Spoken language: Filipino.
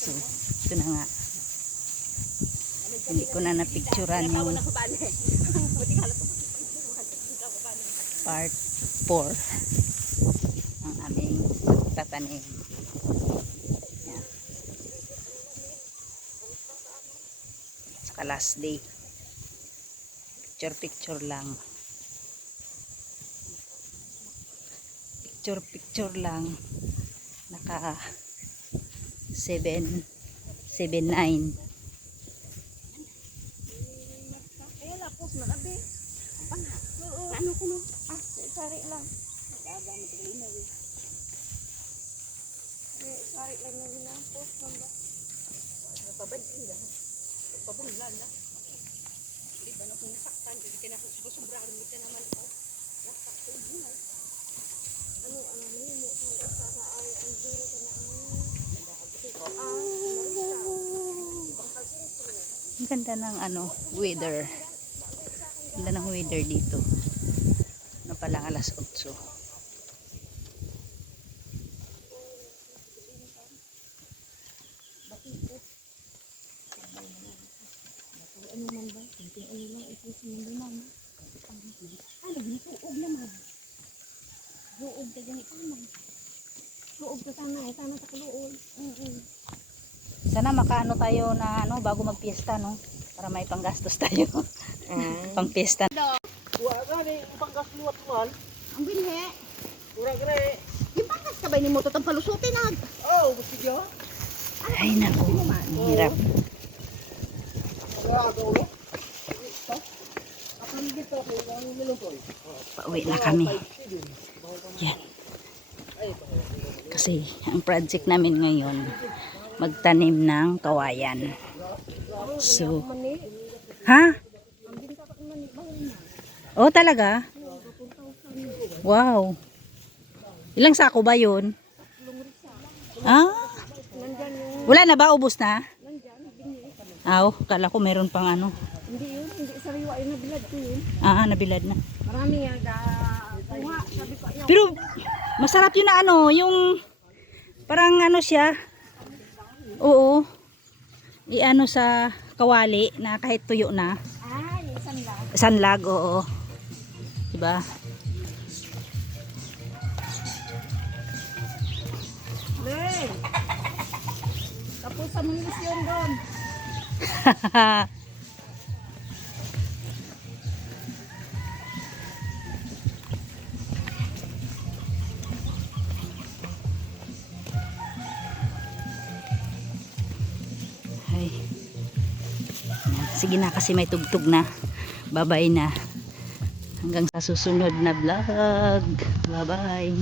So, ito na nga. Hindi ko na napicturan yung part 4 ang aming tatanim. Yan. Saka last day. Picture lang. Picture lang. Naka 7-9. Lapos na abi. Ano ko no? Sari lang. Sari lang na ginapos ba? Pabadin lang. Pabunlan na. Di ba na kung saktan, hindi ka na sobrang hindi ka naman ito. Nasaktan din ay. Ano ang nimo sa ay ang duro ka na Ang ganda ng weather. Ang ganda ng weather dito. Ano pa lang alas 8. ano man ba? Kunting ano lang ito sa mundo mama. Ano gituog naman. Luog ka ganito naman. Luog ka sana sa kaluol. Sana makaano tayo na bago magpiesta para may panggastos tayo. Pang piesta. Wa gani panggasluwat man. Ang binhe. Ura gre. Yung panggas ka ba ni mo totang palusutin ag? Oh, sige. Ay naku, ang hirap. Pauwi na kami. Yan. Kasi ang project namin ngayon, magtanim ng kawayan. So, ha? Oh, talaga? Wow. Ilang sako ba yun? Ah? Wala na ba? Ubos na? Aw, kala ko meron pang Hindi yun, hindi sariwa yun, nabilad ko yun. Nabilad na. Marami nga kuha, sabi ko ayaw. Pero masarap yun na yung parang siya. Oo. Sa kawali na kahit tuyo na. Yung sanlag. Sanlag, oo. Diba? Hey! Tapos sa munisyon doon. Ay. Sige na kasi may tugtog na. Bye-bye na. Hanggang sa susunod na vlog. Bye-bye.